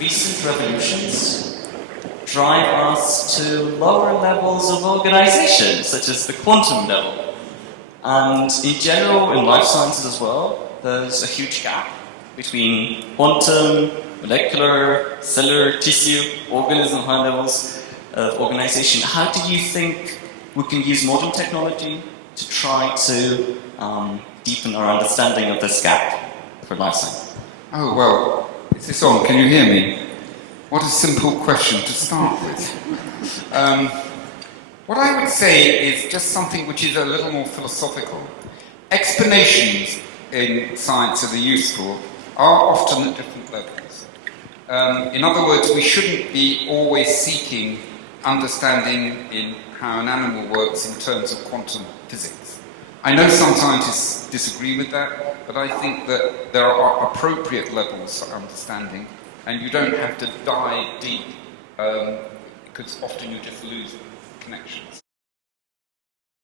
recent revolutions drive us to lower levels of organization, such as the quantum level. And in general, in life sciences as well, there's a huge gap between quantum, molecular, cellular, tissue, organism, high levels of organization. How do you think we can use modern technology to try to deepen our understanding of this gap for life science? Oh, well, is this on? Can you hear me? What a simple question to start with. What I would say is just something which is a little more philosophical. Explanations in science that are useful are often at different levels. In other words, we shouldn't be always seeking understanding in how an animal works in terms of quantum physics. I know some scientists disagree with that, but I think that there are appropriate levels for understanding, and you don't have to dive deep, because often you just lose connections.